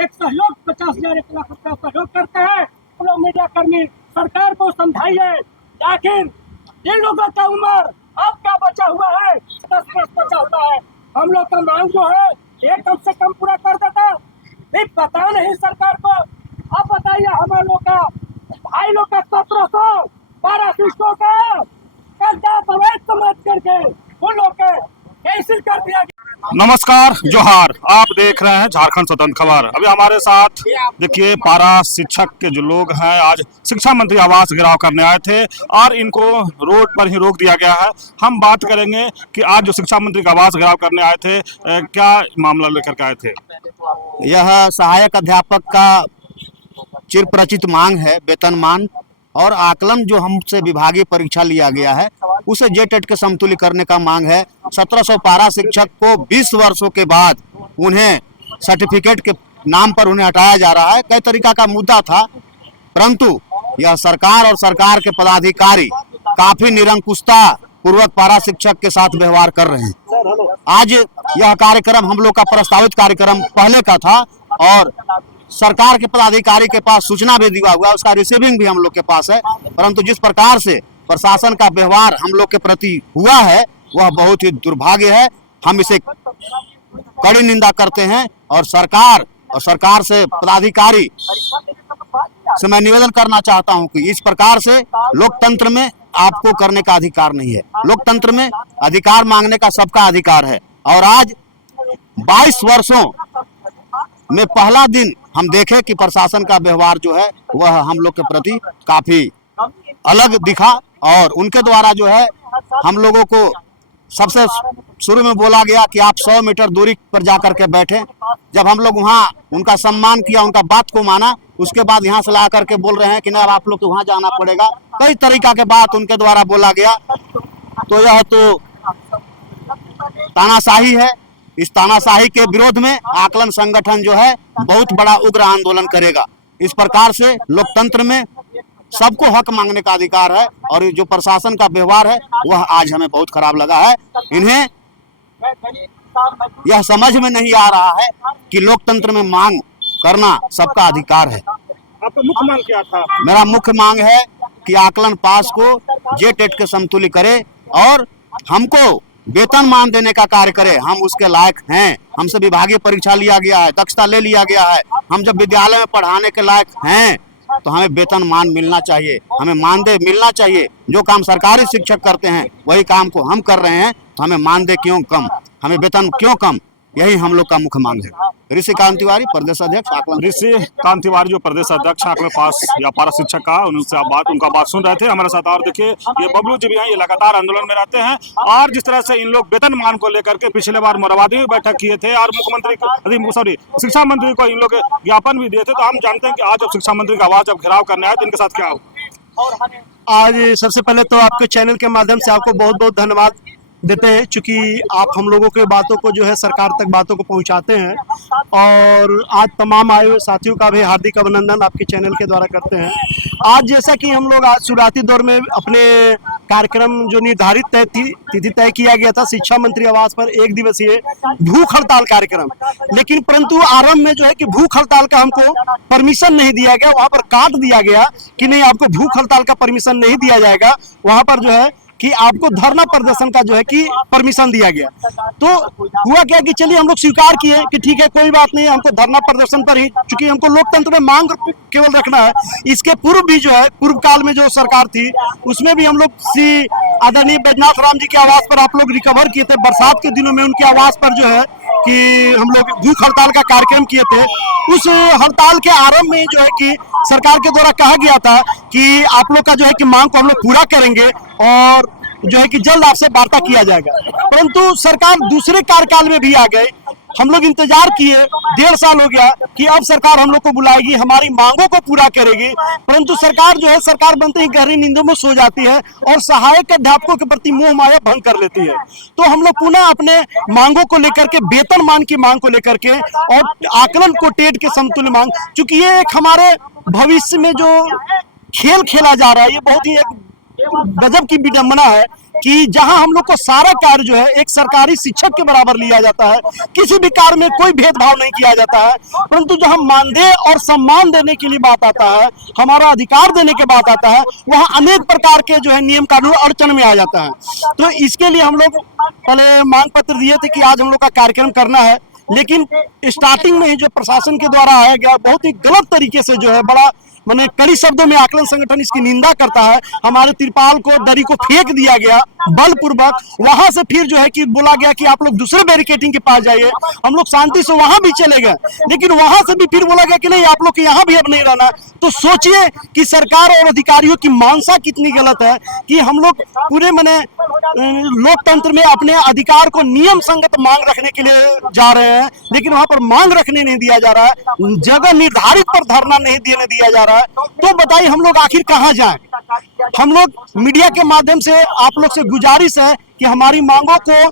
एक सहयोग 50,000 1 लाख रुपया सहयोग करते हैं। तो लोग मीडिया कर्मी सरकार को समझाइए आखिर जिन लोगों का उम्र अब क्या बचा हुआ है 10 वर्ष बचा हुआ है, हम लोग का मांग जो है ये कम से कम पूरा कर देता। नहीं पता नहीं सरकार को। अब बताइए हमारे लोग का भाई लोग का 1712 शिक्षकों का कर्जा अवैध समझ करके उन लोग के कैंसिल कर दिया गया। नमस्कार, जोहार। आप देख रहे हैं झारखंड स्वतंत्र खबर। अभी हमारे साथ देखिए पारा शिक्षक के जो लोग हैं आज शिक्षा मंत्री आवास घेराव करने आए थे और इनको रोड पर ही रोक दिया गया है। हम बात करेंगे कि आज जो शिक्षा मंत्री का आवास घेराव करने आए थे क्या मामला लेकर के आए थे। यह सहायक अध्यापक का चिरपरिचित मांग है, वेतनमान और आकलन जो हमसे विभागीय परीक्षा लिया गया है उसे जेटेट के समतुल्य करने का मांग है। 1712 शिक्षक को 20 वर्षों के बाद उन्हें सर्टिफिकेट के नाम पर उन्हें हटाया जा रहा है। कई तरीका का मुद्दा था, परंतु यह सरकार और सरकार के पदाधिकारी काफी निरंकुशता पूर्वक पारा शिक्षक के साथ व्यवहार कर रहे हैं। आज यह कार्यक्रम हम लोग का प्रस्तावित कार्यक्रम पहले का था और सरकार के पदाधिकारी के पास सूचना भी दिया हुआ, उसका रिसीविंग भी हम लोग के पास है, परंतु जिस प्रकार से प्रशासन का व्यवहार हम लोग के प्रति हुआ है वह बहुत ही दुर्भाग्य है। हम इसे कड़ी निंदा करते हैं और सरकार से पदाधिकारी से मैं निवेदन करना चाहता हूं कि इस प्रकार से लोकतंत्र में आपको करने का अधिकार नहीं है। लोकतंत्र में अधिकार मांगने का सबका अधिकार है और आज 22 वर्षों में पहला दिन हम देखे कि प्रशासन का व्यवहार जो है वह हम लोग के प्रति काफी अलग दिखा और उनके द्वारा जो है हम लोगों को सबसे शुरू में बोला गया कि आप 100 मीटर दूरी पर जाकर के बैठे। जब हम लोग वहाँ उनका सम्मान किया, उनका बात को माना, उसके बाद यहाँ से ला करके बोल रहे हैं कि नहीं आप लोग को वहाँ जाना पड़ेगा। कई तरीका के बात उनके द्वारा बोला गया। तो यह तो तानाशाही है। इस तानाशाही के विरोध में आकलन संगठन जो है बहुत बड़ा उग्र आंदोलन करेगा। इस प्रकार से लोकतंत्र में सबको हक मांगने का अधिकार है और जो प्रशासन का व्यवहार है वह आज हमें बहुत खराब लगा है। इन्हें यह समझ में नहीं आ रहा है कि लोकतंत्र में मांग करना सबका अधिकार है। आपका मुख्य मांग क्या था? मेरा मुख्य मांग है कि आकलन पास को जेटेट के समतुल्य करे और हमको वेतनमान देने का कार्य करे। हम उसके लायक हैं। हमसे विभागीय परीक्षा लिया गया है, दक्षता ले लिया गया है। हम जब विद्यालय में पढ़ाने के लायक हैं तो हमें वेतनमान मिलना चाहिए, हमें मानदेय मिलना चाहिए। जो काम सरकारी शिक्षक करते हैं वही काम को हम कर रहे हैं तो हमें मानदेय क्यों कम, हमें वेतन क्यों कम? यही हम लोग का मुख्य मांग है। ऋषि कांत तिवारी, प्रदेश अध्यक्ष आकलन। ऋषि कांत तिवारी जो प्रदेश अध्यक्ष आकलन पास या पारा शिक्षक का, उनसे आप उनका बात सुन रहे थे हमारे साथ। और देखिए ये बबलू जी भी हैं, ये लगातार आंदोलन में रहते हैं और जिस तरह से इन लोग वेतनमान को लेकर के पिछले बार मोरवादी में बैठक किए थे और शिक्षा मंत्री को इन लोग ज्ञापन भी दिए थे। तो हम जानते हैं कि आज जब शिक्षा मंत्री का आवाज जब घेराव करने आए तो इनके साथ क्या हो। आज सबसे पहले तो आपके चैनल के माध्यम से आपको बहुत बहुत धन्यवाद देते हैं, चूंकि आप हम लोगों के बातों को जो है सरकार तक बातों को पहुंचाते हैं और आज तमाम आए हुए साथियों का भी हार्दिक अभिनंदन आपके चैनल के द्वारा करते हैं। आज जैसा कि हम लोग आज शुरुआती दौर में अपने कार्यक्रम जो निर्धारित तिथि तय किया गया था शिक्षा मंत्री आवास पर 1 दिवसीय भूख हड़ताल कार्यक्रम, लेकिन परंतु आरंभ में जो है कि भूख हड़ताल का हमको परमिशन नहीं दिया गया। वहां पर काट दिया गया कि नहीं आपको भूख हड़ताल का परमिशन नहीं दिया जाएगा। वहां पर जो है कि आपको धरना प्रदर्शन का जो है कि परमिशन दिया गया। तो हुआ क्या कि चलिए हम लोग स्वीकार किए कि ठीक है कोई बात नहीं, हमको धरना प्रदर्शन पर ही, चूंकि हमको लोकतंत्र में मांग केवल रखना है। इसके पूर्व भी जो है पूर्व काल में जो सरकार थी उसमें भी हम लोग श्री आदरणीय बैजनाथ राम जी के आवास पर आप लोग रिकवर किए थे। बरसात के दिनों में उनके आवास पर जो है कि हम लोग भूख हड़ताल का कार्यक्रम किए थे। उस हड़ताल के आरंभ में जो है कि सरकार के द्वारा कहा गया था कि आप लोग का जो है कि मांग को हम लोग पूरा करेंगे और जो है कि जल्द आपसे वार्ता किया जाएगा। परंतु सरकार दूसरे कार्यकाल में भी आ गए। हम लोग इंतजार किए, 1.5 साल हो गया कि अब सरकार हम लोग को बुलाएगी, हमारी मांगों को पूरा करेगी, परंतु सरकार जो है सरकार बनते ही गहरी नींदों में सो जाती है और सहायक अध्यापकों के प्रति मोह माया भंग कर लेती है। तो हम लोग पुनः अपने मांगों को लेकर के, वेतनमान की मांग को लेकर के और आकलन को टेट के समतुल्य मांग, चूंकि ये एक हमारे भविष्य में जो खेल खेला जा रहा है ये बहुत ही एक गजब की विडंबना है कि जहां हम लोग को सारा कार्य जो है एक सरकारी शिक्षक के बराबर लिया जाता है, किसी भी कार्य में कोई भेदभाव नहीं किया जाता है, परंतु जहां मानदेय और सम्मान देने के लिए बात आता है, हमारा अधिकार देने के बात आता है, वहां अनेक प्रकार के जो है नियम कानून अड़चन में आ जाता है। तो इसके लिए हम लोग पहले मांग पत्र दिए थे कि आज हम लोग का कार्यक्रम करना है, लेकिन स्टार्टिंग में ही जो प्रशासन के द्वारा आया गया बहुत ही गलत तरीके से जो है बड़ा मैंने कड़ी शब्दों में आकलन संगठन इसकी निंदा करता है। हमारे तिरपाल को दरी को फेंक दिया गया बलपूर्वक, वहां से फिर जो है कि बोला गया कि आप लोग दूसरे बैरिकेडिंग के पास जाइए। हम लोग शांति से वहां भी चले गए, लेकिन वहां से भी फिर बोला गया कि नहीं आप लोग के यहाँ भी अब नहीं रहना। तो सोचिए कि सरकार और अधिकारियों की मानसा कितनी गलत है कि हम लोग पूरे मैंने लोकतंत्र में अपने अधिकार को नियम संगत मांग रखने के लिए जा रहे हैं, लेकिन वहां पर मांग रखने नहीं दिया जा रहा है, जगह निर्धारित पर धरना नहीं देने दिया जा रहा है। तो बताइए हम लोग आखिर कहां जाएं? हम लोग मीडिया के माध्यम से आप लोग से गुजारिश है कि हमारी मांगों को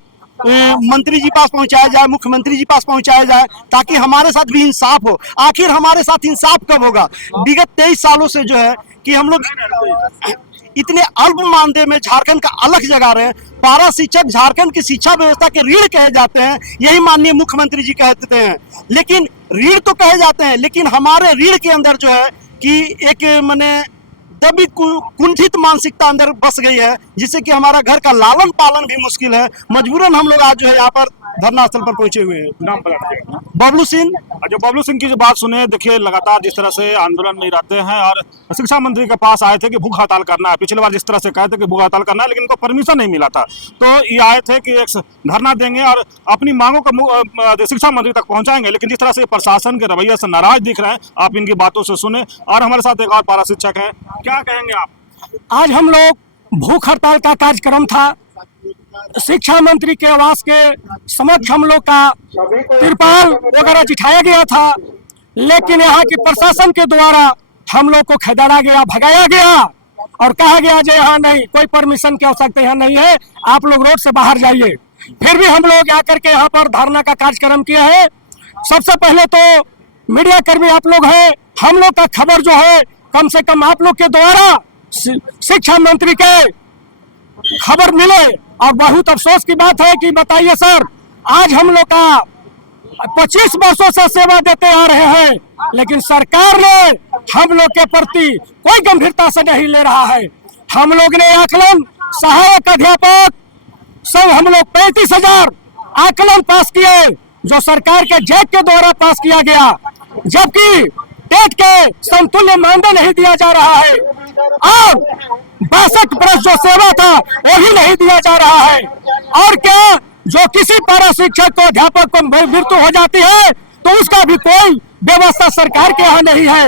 मंत्री जी पास पहुंचाया जाए, मुख्यमंत्री जी पास पहुंचाया जाए, ताकि हमारे साथ भी इंसाफ हो। आखिर हमारे साथ इंसाफ कब होगा? विगत 23 सालों से जो है कि हम लोग इतने अल्प मानदेय में झारखंड का अलग जगा रहे हैं। पारा शिक्षक झारखंड की शिक्षा व्यवस्था के रीढ़ कहे जाते हैं, यही माननीय मुख्यमंत्री जी कहते हैं। लेकिन रीढ़ तो कहे जाते हैं, लेकिन हमारे रीढ़ के अंदर जो है कि एक मैंने दबी कुंठित मानसिकता अंदर बस गई है, जिससे कि हमारा घर का लालन पालन भी मुश्किल है। मजबूरन हम लोग आज जो है यहाँ पर धरना स्थल पर पहुंचे हुए हैं। नाम बताइए। बबलू सिंह। जो बबलू सिंह की जो बात सुने, देखिए लगातार जिस तरह से आंदोलन में रहते हैं और शिक्षा मंत्री के पास आए थे कि भूख हड़ताल करना है। पिछले बार जिस तरह से कहे थे कि भूख हड़ताल करना है, लेकिन उनको परमिशन नहीं मिला था। तो ये आए थे कि एक धरना देंगे और अपनी मांगों को शिक्षा मंत्री तक पहुंचाएंगे। लेकिन जिस तरह से प्रशासन के रवैये से नाराज दिख रहे हैं, आप इनकी बातों से सुने। और हमारे साथ एक और पारा शिक्षक है, क्या कहेंगे आप? आज हम लोग भूख हड़ताल का कार्यक्रम था, शिक्षा मंत्री के आवास के समक्ष हम लोग का तिरपाल वगैरह जिठाया गया था, लेकिन यहाँ की प्रशासन के द्वारा हम लोग को खदेड़ा गया, भगाया गया और कहा गया जो यहाँ नहीं, कोई परमिशन की आवश्यकता यहाँ नहीं है, आप लोग रोड से बाहर जाइए। फिर भी हम लोग आकर के यहाँ पर धरना का कार्यक्रम किए हैं। सबसे पहले तो मीडिया कर्मी आप लोग हैं, हम लोग का खबर जो है कम से कम आप लोग के द्वारा शिक्षा मंत्री के खबर मिले। और बहुत अफसोस की बात है कि बताइए सर, आज हम लोग का 25 वर्षों से सेवा देते आ रहे हैं, लेकिन सरकार ने हम लोग के प्रति कोई गंभीरता से नहीं ले रहा है। हम लोग ने आकलन सहायक अध्यापक सब हम लोग 35,000 आकलन पास किए, जो सरकार के जैक के द्वारा पास किया गया, जबकि टेट के समतुल्य मानदेय नहीं दिया जा रहा है और 62 वर्ष जो सेवा था वो भी नहीं दिया जा रहा है। और क्या जो किसी पारा शिक्षक को अध्यापक को मृत्यु हो जाती है तो उसका भी कोई व्यवस्था सरकार के यहाँ नहीं है।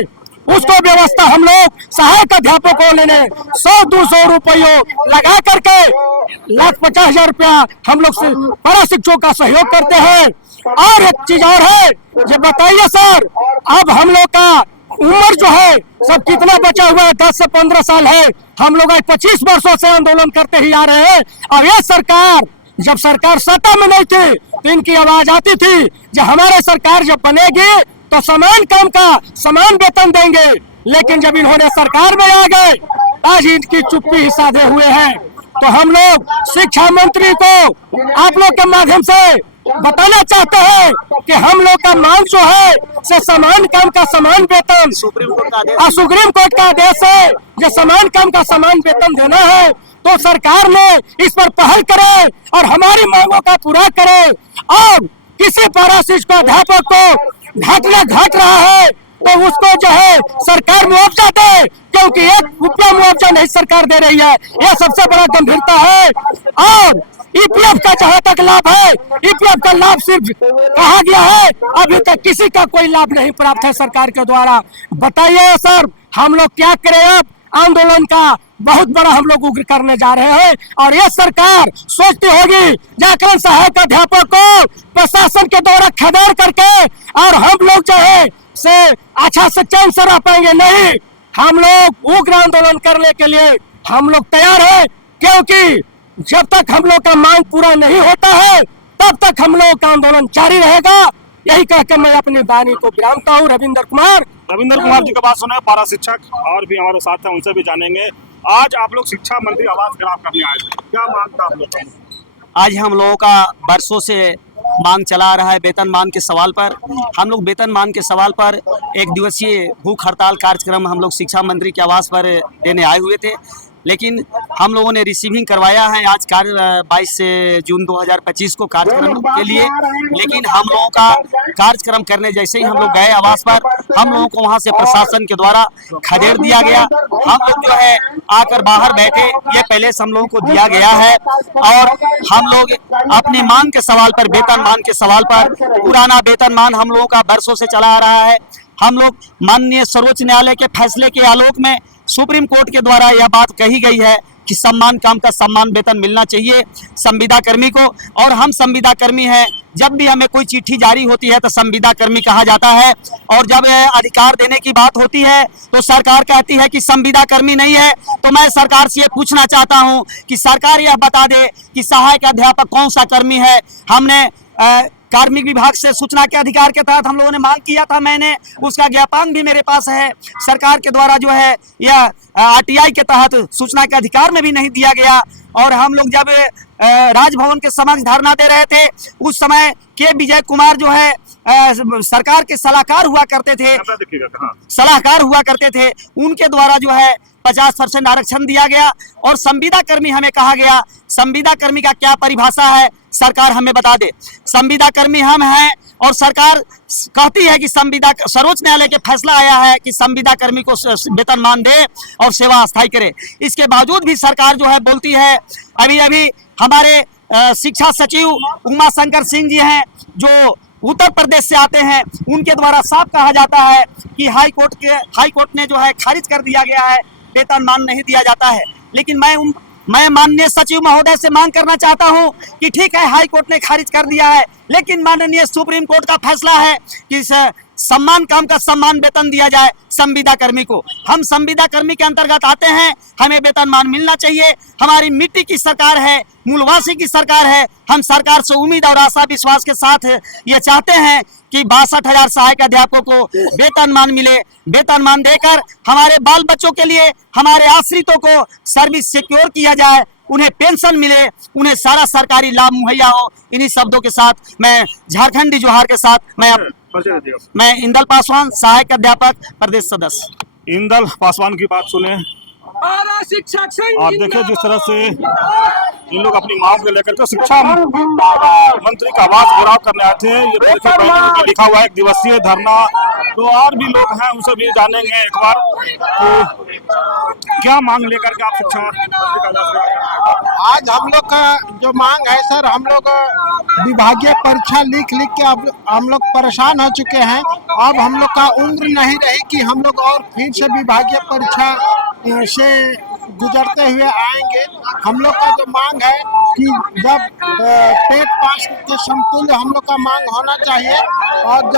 उसको व्यवस्था हम लोग सहायक अध्यापकों ने 100-200 रुपये लगा करके 1,50,000 रुपया हम लोग से पारा शिक्षकों का सहयोग करते हैं। और एक चीज और है, ये बताइए सर, अब हम लोग का उम्र जो है सब कितना बचा हुआ है? 10 से 15 साल है। हम लोग 25 वर्षों से आंदोलन करते ही आ रहे हैं। और ये सरकार, जब सरकार सत्ता में नहीं थी तो इनकी आवाज आती थी, जब हमारे सरकार जब बनेगी तो समान काम का समान वेतन देंगे। लेकिन जब इन्होंने सरकार में आ गए, आज इनकी चुप्पी ही साधे हुए हैं। तो हम लोग शिक्षा मंत्री को आप लोग के माध्यम से बताना चाहते हैं कि हम लोग का मांग जो है से समान काम का समान वेतन, सुप्रीम कोर्ट का आदेश है, जो समान काम का समान वेतन देना है, तो सरकार ने इस पर पहल करे और हमारी मांगों का पूरा करे। और किसी पारा शिक्षक अध्यापक को घटना घट रहा है तो उसको जो है सरकार मुआवजा दे, क्योंकि एक रुपया मुआवजा नहीं सरकार दे रही है। यह सबसे बड़ा गंभीरता है। और ईपीएफ का जहाँ तक लाभ है, ईपीएफ का लाभ सिर्फ कहा गया है, अभी तक किसी का कोई लाभ नहीं प्राप्त है सरकार के द्वारा। बताइए सर, हम लोग क्या करें? अब आंदोलन का बहुत बड़ा हम लोग उग्र करने जा रहे हैं और ये सरकार सोचती होगी जाकर सहायक अध्यापक को प्रशासन के द्वारा खदेड़ करके और हम लोग जो है से अच्छा से चैन से रह पाएंगे। नहीं, हम लोग उग्र आंदोलन करने के लिए हम लोग तैयार है, क्योंकि जब तक हम लोग का मांग पूरा नहीं होता है तब तक हम लोग का आंदोलन जारी रहेगा। यही कहकर मैं अपनी वाणी को विरामता हूँ। रविंद्र कुमार जी का बात सुना है, पारा शिक्षक और भी हमारे साथ हैं, उनसे भी जानेंगे आज आप लोग शिक्षा मंत्री आवास घेराव करने आए थे, क्या मांग था आप लोग का? आज हम लोगों का बरसों से मांग चला आ रहा है वेतनमान के सवाल पर। हम लोग वेतनमान के सवाल पर एक दिवसीय भूख हड़ताल कार्यक्रम हम लोग शिक्षा मंत्री के आवास पर देने आए हुए थे, लेकिन हम लोगों ने रिसीविंग करवाया है आज 22 जून 2025 को कार्यक्रम के लिए। लेकिन हम लोगों का कार्यक्रम करने जैसे ही हम लोग गए आवास पर, हम लोगों को वहां से प्रशासन के द्वारा खदेड़ दिया गया। हम लोग जो है आकर बाहर बैठे, ये पहले से हम लोगों को दिया गया है और हम लोग अपनी मांग के सवाल पर, वेतनमान के सवाल पर, पुराना वेतनमान हम लोगों का बरसों से चला आ रहा है। हम लोग माननीय सर्वोच्च न्यायालय के फैसले के आलोक में सुप्रीम कोर्ट के द्वारा यह बात कही गई है कि सम्मान काम का सम्मान वेतन मिलना चाहिए संविदा कर्मी को, और हम संविदा कर्मी हैं। जब भी हमें कोई चिट्ठी जारी होती है तो संविदा कर्मी कहा जाता है, और जब अधिकार देने की बात होती है तो सरकार कहती है कि संविदा कर्मी नहीं है। तो मैं सरकार से ये पूछना चाहता हूं कि सरकार यह बता दे कि सहायक अध्यापक कौन सा कर्मी है। हमने कार्मिक विभाग से सूचना के अधिकार के तहत हम लोगों ने मांग किया था, मैंने उसका ज्ञापन भी मेरे पास है। सरकार के द्वारा जो है यह आरटीआई के तहत सूचना के अधिकार में भी नहीं दिया गया। और हम लोग जब राजभवन के समक्ष धरना दे रहे थे, उस समय के विजय कुमार जो है सरकार के सलाहकार हुआ करते थे, सलाहकार हुआ करते थे, उनके द्वारा जो है 50% आरक्षण दिया गया। और संविदा कर्मी हमें कहा गया, संविदा कर्मी का क्या परिभाषा है सरकार हमें बता दे। संविदा कर्मी हम हैं और सरकार कहती है कि संविदा, सर्वोच्च न्यायालय के फैसला आया है कि संविदा कर्मी को वेतनमान दे और सेवा अस्थायी करे। इसके बावजूद भी सरकार जो है बोलती है। अभी अभी हमारे शिक्षा सचिव उमा शंकर सिंह जी हैं जो उत्तर प्रदेश से आते हैं, उनके द्वारा साफ कहा जाता है कि हाई कोर्ट ने जो है खारिज कर दिया गया है, वेतनमान नहीं दिया जाता है। लेकिन मैं माननीय सचिव महोदय से मांग करना चाहता हूं कि ठीक है हाई कोर्ट ने खारिज कर दिया है, लेकिन माननीय सुप्रीम कोर्ट का फैसला है कि सम्मान काम का सम्मान वेतन दिया जाए संविदा कर्मी को। हम संविदा कर्मी के अंतर्गत आते हैं, हमें वेतनमान मिलना चाहिए। हमारी मिट्टी की सरकार है, मूलवासी की सरकार है। हम सरकार से उम्मीद और आशा विश्वास के साथ ये चाहते हैं कि 62,000 सहायक अध्यापकों को वेतनमान मिले। वेतनमान देकर हमारे बाल बच्चों के लिए, हमारे आश्रितों को सर्विस सिक्योर किया जाए, उन्हें पेंशन मिले, उन्हें सारा सरकारी लाभ मुहैया हो। इन्हीं शब्दों के साथ मैं झारखंडी जोहार के साथ मैं इंदल पासवान, सहायक अध्यापक, प्रदेश सदस्य। इंदल पासवान की बात सुने। शिक्षक आप देखिए जिस तरह से इन लोग अपनी मांग को लेकर के शिक्षा मंत्री का आवास घेराव करने आए थे। ये देखिए बैनर पे लिखा हुआ है 1 दिवसीय धरना। तो और भी लोग हैं, उनसे भी जानेंगे एक बार तो क्या मांग लेकर के आप शिक्षा मंत्री का आवास घेराव। आज हम लोग का जो मांग है सर, हम लोग विभागीय परीक्षा लिख के अब हम लोग परेशान हो चुके हैं। अब हम लोग का उम्र नहीं रही कि हम लोग और फिर से विभागीय परीक्षा से गुजरते हुए आएंगे। हम लोग का जो मांग है कि जब टेट पास के समतुल्य हम लोग का मांग होना चाहिए, और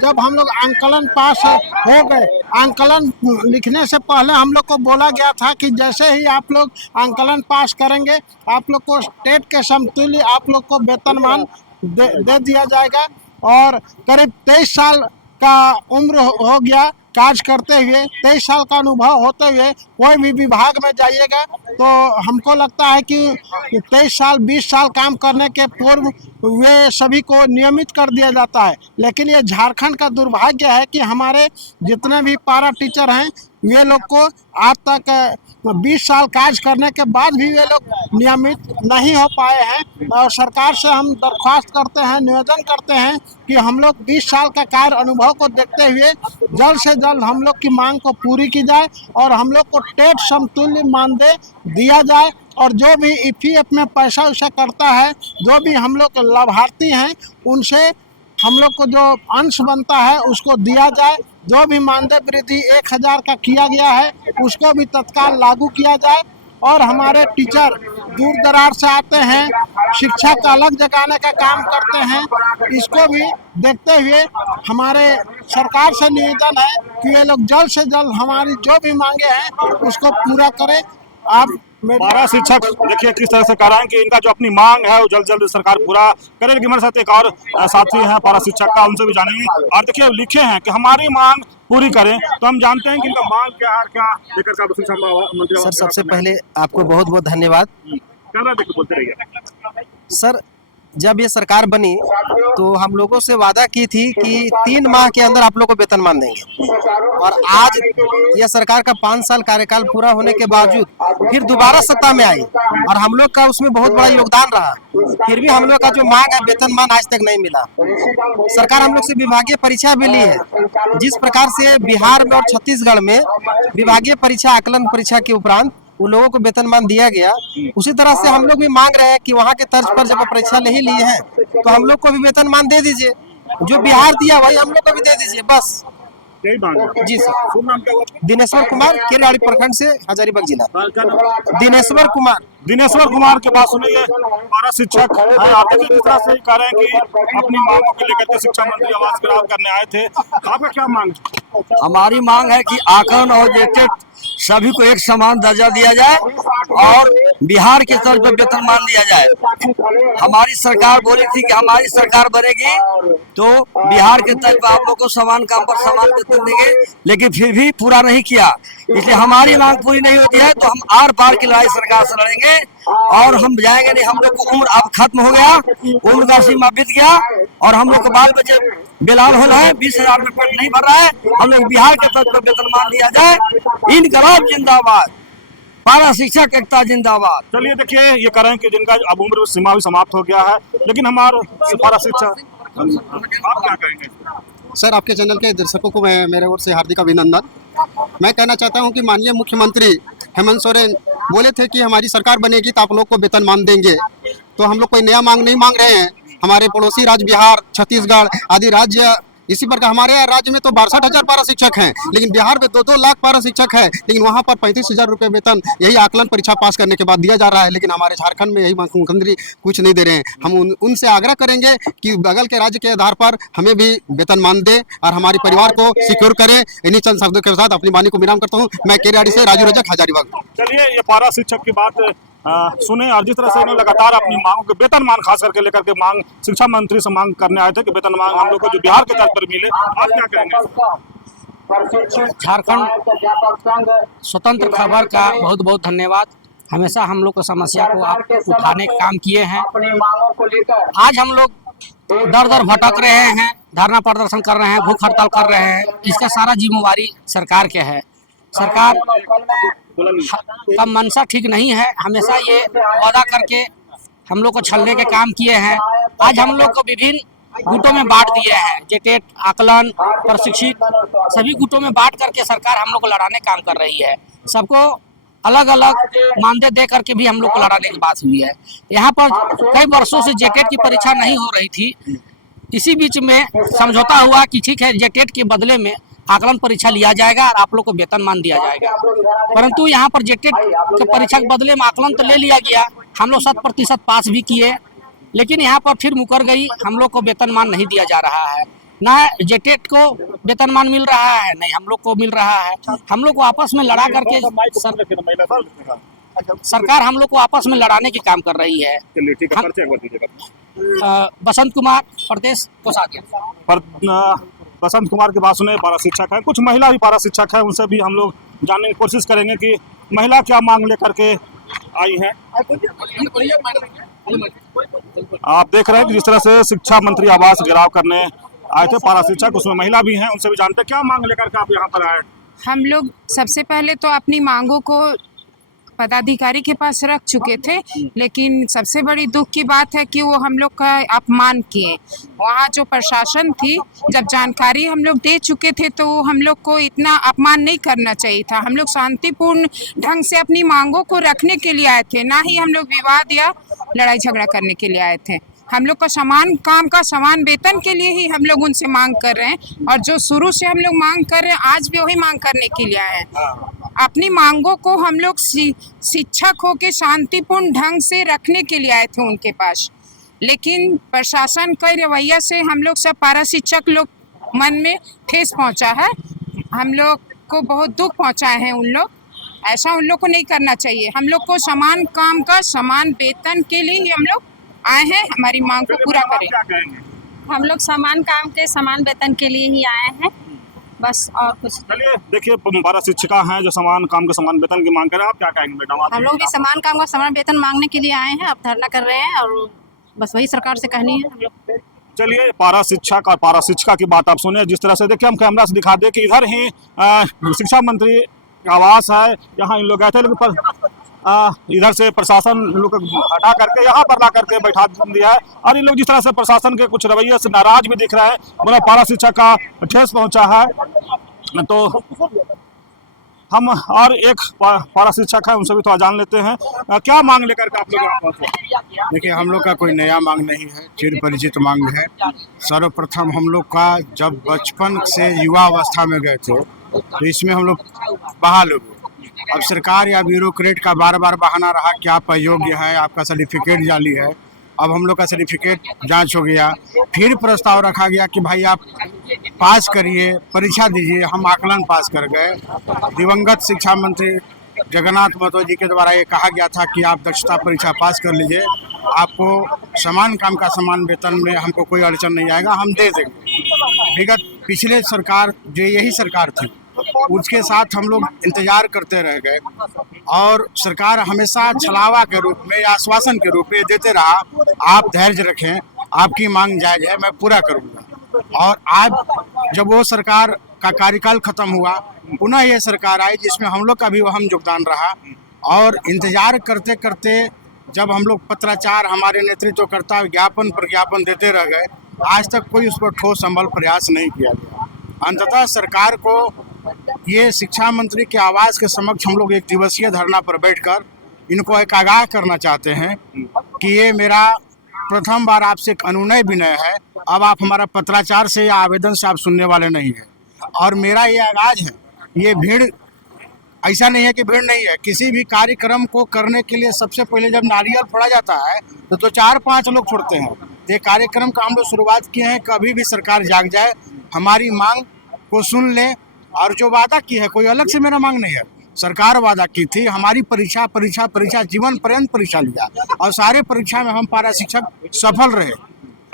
जब हम लोग आंकलन पास हो गए, आंकलन लिखने से पहले हम लोग को बोला गया था कि जैसे ही आप लोग आंकलन पास करेंगे आप लोग को टेट के समतुल्य आप लोग को वेतनमान दे दिया जाएगा। और करीब 23 साल का उम्र हो गया कार्य करते हुए, 23 साल का अनुभव होते हुए कोई भी विभाग में जाइएगा तो हमको लगता है कि 23 साल 20 साल काम करने के पूर्व वे सभी को नियमित कर दिया जाता है। लेकिन ये झारखंड का दुर्भाग्य है कि हमारे जितने भी पारा टीचर हैं वे लोग को आज तक 20 साल कार्य करने के बाद भी वे लोग नियमित नहीं हो पाए हैं। और सरकार से हम दरख्वास्त करते हैं, निवेदन करते हैं कि हम लोग 20 साल का कार्य अनुभव को देखते हुए जल्द से जल्द हम लोग की मांग को पूरी की जाए और हम लोग को टेट समतुल्य मानदेय दिया जाए। और जो भी ईपीएफ में पैसा वैसा करता है, जो भी हम लोग लाभार्थी हैं, उनसे हम लोग को जो अंश बनता है उसको दिया जाए। जो भी मानदेय वृद्धि 1000 का किया गया है उसको भी तत्काल लागू किया जाए। और हमारे टीचर दूर दराज से आते हैं, शिक्षा का अलग जगाने का काम करते हैं, इसको भी देखते हुए हमारे सरकार से निवेदन है कि ये लोग जल्द से जल्द हमारी जो भी मांगे हैं उसको पूरा करें। आप पारा शिक्षक देखिए किस तरह से कह रहे हैं कि इनका जो अपनी मांग है वो जल्द जल्द सरकार पूरा करेगी। हमारे साथ एक और साथी हैं पारा शिक्षक का, उनसे भी जानेंगे। और देखिए लिखे हैं कि हमारी मांग पूरी करें, तो हम जानते हैं कि इनका मांग क्या है, क्या लेकर के शिक्षा मंत्री। सर सबसे पहले आपको बहुत बहुत धन्यवाद। कैमरा देखो, बोलते रहिए। सर जब ये सरकार बनी तो हम लोगों से वादा की थी कि 3 माह के अंदर आप लोग को वेतनमान देंगे, और आज यह सरकार का 5 साल कार्यकाल पूरा होने के बावजूद फिर दोबारा सत्ता में आई और हम लोग का उसमें बहुत बड़ा योगदान रहा। फिर भी हम लोग का जो मांग है वेतनमान आज तक नहीं मिला। सरकार हम लोग से विभागीय परीक्षा भी ली है। जिस प्रकार से बिहार में और छत्तीसगढ़ में विभागीय परीक्षा आकलन परीक्षा के उपरांत उन लोगों को वेतनमान दिया गया, उसी तरह से हम लोग भी मांग रहे हैं कि वहाँ के तर्ज पर जब परीक्षा ले ही लिए हैं तो हम लोग को भी वेतनमान दे दीजिए। जो बिहार दिया वही हम लोग को भी दे दीजिए, बस यही मांग है। जी सर। शुभ नाम क्या हुआ? दिनेश्वर कुमार, केरेवाड़ी प्रखंड से हजारीबाग जिला। दिनेश्वर कुमार। दिनेश्वर कुमार के पास सुनिए, पारा शिक्षक है। आप देखिए जिस तरह से कह रहे हैं कि अपनी मांगों को लेकर के शिक्षा मंत्री आवास घेराव करने आए थे। आपका क्या मांग है? हमारी मांग है कि आकलन और जेटेट सभी को एक समान दर्जा दिया जाए और बिहार के तर्ज पर वेतनमान दिया जाए। हमारी सरकार बोली थी कि हमारी सरकार बनेगी तो बिहार के तर्ज पर आप लोग को समान काम पर समान वेतन देंगे, लेकिन फिर भी पूरा नहीं किया। इसलिए हमारी मांग पूरी नहीं होती है तो हम आर पार की लड़ाई सरकार से लड़ेंगे और हम जाएंगे नहीं। हम लोग को उम्र अब खत्म हो गया, उम्र का सीमा बीत गया और हम लोग के बाल बच्चे बेलाल हो रहा है, 20,000 रुपये पेट नहीं भर रहा है। हम लोग बिहार के तर्ज पर वेतनमान दिया जाए। इनकलाब जिंदाबाद, पारा शिक्षक एकता जिंदाबाद। चलिए देखिए ये कह रहे हैं कि जिनका अब उम्र सीमा भी समाप्त हो गया है, लेकिन हमारा पारा शिक्षक, आप क्या कहेंगे? सर आपके चैनल के दर्शकों को मैं मेरे ओर से हार्दिक अभिनंदन। मैं कहना चाहता हूं कि माननीय मुख्यमंत्री हेमंत सोरेन बोले थे कि हमारी सरकार बनेगी तो आप लोग को वेतनमान देंगे, तो हम लोग कोई नया मांग नहीं मांग रहे हैं। हमारे पड़ोसी राज्य बिहार, छत्तीसगढ़ आदि राज्य, इसी प्रकार हमारे राज्य में तो 62,000 पारा शिक्षक हैं, लेकिन बिहार में 2-2 लाख पारा शिक्षक हैं, लेकिन वहाँ पर 35,000 रुपये वेतन यही आकलन परीक्षा पास करने के बाद दिया जा रहा है। लेकिन हमारे झारखंड में यही मुख्यमंत्री कुछ नहीं दे रहे हैं। हम उनसे आग्रह करेंगे कि बगल के राज्य के आधार पर हमें भी वेतनमान दें और हमारे परिवार को सिक्योर करें। इन्हीं चंद शब्दों के साथ अपनी वाणी को विराम करता हूँ। मैं केरेवाड़ी से राजू रजक, हजारीबाग। चलिए ये पारा शिक्षक की बात सुने, और जिस तरह से इन्होंने लगातार अपनी मांगों के वेतनमान खास करके लेकर के मांग शिक्षा मंत्री से मांग करने आए थे कि वेतनमान हम लोग को जो बिहार के तर्ज पर मिले। आप क्या कहेंगे? झारखंड स्वतंत्र खबर का बहुत बहुत धन्यवाद। हमेशा हम लोग को समस्या को आप उठाने का काम किए हैं। आज हम लोग दर दर भटक रहे हैं, धरना प्रदर्शन कर रहे हैं, भूख हड़ताल कर रहे हैं। इसका सारा जिम्मेवारी सरकार के है। सरकार का मंशा ठीक नहीं है। हमेशा ये वादा करके हम लोग को छलने के काम किए हैं। आज हम लोग को विभिन्न गुटों में बांट दिए हैं। जेटेट, आकलन, प्रशिक्षित सभी गुटों में बांट करके सरकार हम लोग को लड़ाने काम कर रही है। सबको अलग अलग मानदेय दे करके भी हम लोग को लड़ाने की बात हुई है। यहाँ पर कई वर्षों से जेटेट की परीक्षा नहीं हो रही थी। इसी बीच में समझौता हुआ कि ठीक है जेटेट के बदले में आकलन परीक्षा लिया जाएगा और आप लोग को वेतनमान दिया जाएगा। परंतु यहाँ पर जेटेट के परीक्षा के बदले में आकलन तो ले लिया गया, हम लोग 100% पास भी किए, लेकिन यहाँ पर फिर मुकर गई। हम लोग को वेतनमान नहीं दिया जा रहा है, ना जेटेट को वेतनमान मिल रहा है, नहीं हम लोग को मिल रहा है। हम लोग को आपस में लड़ा करके सरकार हम लोग को आपस में लड़ाने की काम कर रही है। बसंत कुमार, प्रदेश कोषाध्यक्ष। बसंत कुमार के बात सुने, पारा शिक्षक है। कुछ महिला भी पारा शिक्षक है, उनसे भी हम लोग जानने की कोशिश करेंगे कि महिला क्या मांग लेकर के आई है। आप देख रहे हैं कि जिस तरह से शिक्षा मंत्री आवास घेराव करने आए थे पारा शिक्षक, उसमें महिला भी हैं, उनसे भी जानते हैं क्या मांग लेकर के आप यहाँ पर आए। हम लोग सबसे पहले तो अपनी मांगों को पदाधिकारी के पास रख चुके थे, लेकिन सबसे बड़ी दुख की बात है कि वो हम लोग का अपमान किए। वहाँ जो प्रशासन थी, जब जानकारी हम लोग दे चुके थे तो हम लोग को इतना अपमान नहीं करना चाहिए था। हम लोग शांतिपूर्ण ढंग से अपनी मांगों को रखने के लिए आए थे, ना ही हम लोग विवाद या लड़ाई झगड़ा करने के लिए आए थे। हम लोग का समान काम का समान वेतन के लिए ही हम लोग उनसे मांग कर रहे हैं, और जो शुरू से हम लोग मांग कर रहे हैं आज भी वही मांग करने के लिए आए हैं। अपनी मांगों को हम लोग शिक्षक होकर शांतिपूर्ण ढंग से रखने के लिए आए थे उनके पास, लेकिन प्रशासन का रवैया से हम लोग सब पारा शिक्षक लोग मन में ठेस पहुंचा है। हम लोग को बहुत दुख पहुंचाए हैं उन लोग। ऐसा उन लोग को नहीं करना चाहिए। हम लोग को समान काम का समान वेतन के लिए ही हम लोग आए हैं, हमारी मांग को पूरा करें। क्या कहेंगे? हम लोग समान काम के समान वेतन के लिए ही आए हैं, बस और कुछ। चलिए देखिए, पारा शिक्षिका हैं जो समान काम के समान वेतन की मांग कर रहे हैं। आप क्या कहेंगे मैडम? हम लोग भी समान काम का समान वेतन मांगने के लिए आए हैं, अब धरना कर रहे हैं और बस वही सरकार से कहनी है हम लोग। चलिए, पारा शिक्षक और पारा शिक्षिका की बात आप सुने। जिस तरह से देखिए, हम कैमरा से दिखा दे कि इधर ही शिक्षा मंत्री का आवास है, यहाँ इन लोग गए थे, लेकिन इधर से प्रशासन लोग हटा करके यहाँ पर ला करके बैठा दिया है। और इन लोग जिस तरह से प्रशासन के कुछ रवैये से नाराज भी दिख रहे हैं, मतलब पारा शिक्षक का ठेस पहुंचा है। तो हम और एक पारा शिक्षक है, उनसे भी थोड़ा जान लेते हैं। क्या मांग लेकर के आप लोग यहाँ पहुंचे? देखिए, हम लोग का कोई नया मांग नहीं है, चिर परिचित मांग है। सर्वप्रथम हम लोग का जब बचपन से युवा अवस्था में गए थे तो इसमें हम लोग बहाल हो गए। अब सरकार या ब्यूरोक्रेट का बार बार बहाना रहा कि आप अयोग्य है, आपका सर्टिफिकेट जाली है। अब हम लोग का सर्टिफिकेट जांच हो गया, फिर प्रस्ताव रखा गया कि भाई आप पास करिए, परीक्षा दीजिए। हम आकलन पास कर गए। दिवंगत शिक्षा मंत्री जगन्नाथ महतो जी के द्वारा ये कहा गया था कि आप दक्षता परीक्षा पास कर लीजिए, आपको समान काम का समान वेतन में हमको कोई अड़चन नहीं आएगा, हम दे देंगे। विगत पिछले सरकार जो यही सरकार थी, उसके साथ हम लोग इंतजार करते रह गए और सरकार हमेशा छलावा के रूप में या आश्वासन के रूप में देते रहा, आप धैर्य रखें, आपकी मांग जायज है, मैं पूरा करूंगा। और आज जब वो सरकार का कार्यकाल खत्म हुआ, पुनः ये सरकार आई जिसमें हम लोग का भी अहम योगदान रहा। और इंतजार करते करते जब हम लोग पत्राचार हमारे नेतृत्व करता ज्ञापन प्रज्ञापन देते रह गए, आज तक कोई उस पर ठोस संबल प्रयास नहीं किया गया। अंततः सरकार को ये शिक्षा मंत्री के आवास के समक्ष हम लोग एक दिवसीय धरना पर बैठकर इनको एक आगाह करना चाहते हैं कि ये मेरा प्रथम बार आपसे एक अनुनय विनय है। अब आप हमारा पत्राचार से या आवेदन से आप सुनने वाले नहीं है। और मेरा ये आगाज है, ये भीड़ ऐसा नहीं है कि भीड़ नहीं है। किसी भी कार्यक्रम को करने के लिए सबसे पहले जब नारियल फोड़ा जाता है तो 4-5 लोग छोड़ते हैं। ये कार्यक्रम का हम लोग शुरुआत किए हैं, कभी भी सरकार जाग जाए, हमारी मांग को सुन ले। और जो वादा की है, कोई अलग से मेरा मांग नहीं है, सरकार वादा की थी हमारी परीक्षा जीवन पर्यंत परीक्षा लिया और सारे परीक्षा में हम पारा शिक्षक सफल रहे।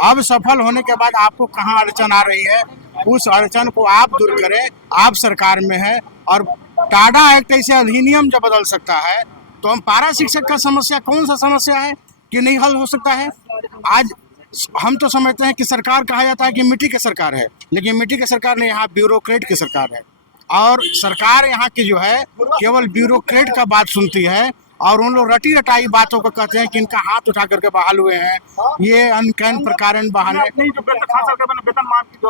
अब सफल होने के बाद आपको कहाँ अड़चन आ रही है, उस अड़चन को आप दूर करें। आप सरकार में है और टाडा एक्ट ऐसे अधिनियम जब बदल सकता है तो हम पारा शिक्षक का समस्या कौन सा समस्या है कि नहीं हल हो सकता है। आज हम तो समझते हैं कि सरकार कहा जाता है कि मिट्टी की सरकार है, लेकिन मिट्टी की सरकार नहीं, यहाँ ब्यूरोक्रेट की सरकार है। और सरकार यहाँ की जो है केवल ब्यूरोक्रेट का बात सुनती है और उन लोग रटी रटाई बातों को कहते हैं कि इनका हाथ उठा करके बहाल हुए हैं, ये अनकैन प्रकार बहाने।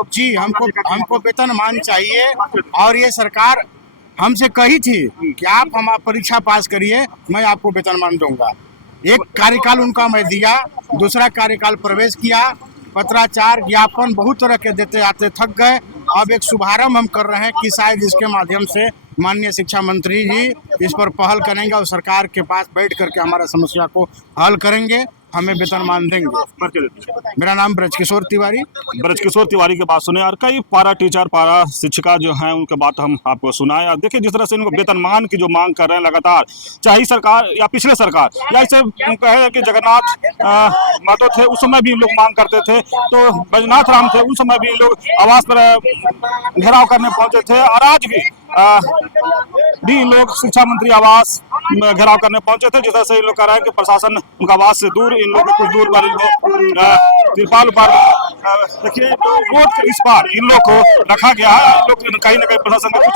जी, हमको वेतन मान चाहिए। और ये सरकार हमसे कही थी कि आप हमारा परीक्षा पास करिए, मैं आपको वेतनमान दूंगा। एक कार्यकाल उनका मैं दिया, दूसरा कार्यकाल प्रवेश किया, पत्राचार ज्ञापन बहुत तरह के देते आते थक गए। अब एक शुभारंभ हम कर रहे हैं कि शायद इसके माध्यम से माननीय शिक्षा मंत्री जी इस पर पहल करेंगे और सरकार के पास बैठ करके हमारा समस्या को हल करेंगे, हमें वेतनमान देंगे। मेरा नाम ब्रजकिशोर तिवारी। ब्रजकिशोर तिवारी की बात सुने और कई पारा टीचर पारा शिक्षिका जो हैं उनके बात हम आपको सुनाए। और देखिए जिस तरह से इनको वेतनमान की जो मांग कर रहे हैं लगातार, चाहे सरकार या पिछले सरकार या इसे कहे कि जगन्नाथ महतो थे उस समय भी इन लोग मांग करते थे, तो बैजनाथ राम थे उस समय भी इन लोग आवास पर घेराव करने पहुंचे थे। और आज भी इन लोग शिक्षा मंत्री आवास में घेराव करने पहुंचे थे। जिस तरह से इन लोग कह रहे हैं कि प्रशासन उनका आवास से दूर, इन लोग कुछ दूर पर इनको तिरपाल पर देखिए रोड के इस पार इन लोग को रखा गया है। इन लोग कहीं ना कहीं प्रशासन के कुछ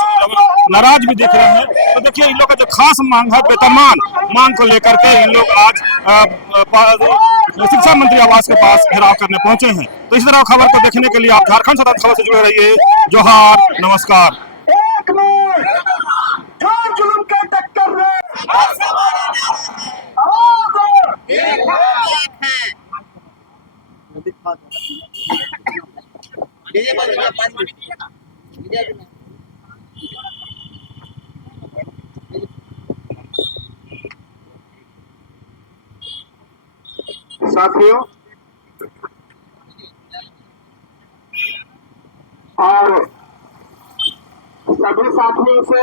नाराज भी दिख रहे हैं। तो देखिए इन लोग का जो खास मांग है वेतनमान मांग को लेकर के इन लोग आज शिक्षा मंत्री आवास के पास घेराव करने पहुंचे हैं। तो इस तरह खबर को देखने के लिए आप झारखंड सतत खबर से जुड़े रहिए। जोहार, नमस्कार। जुल्म के टक्कर में साथियों और सभी साथियों से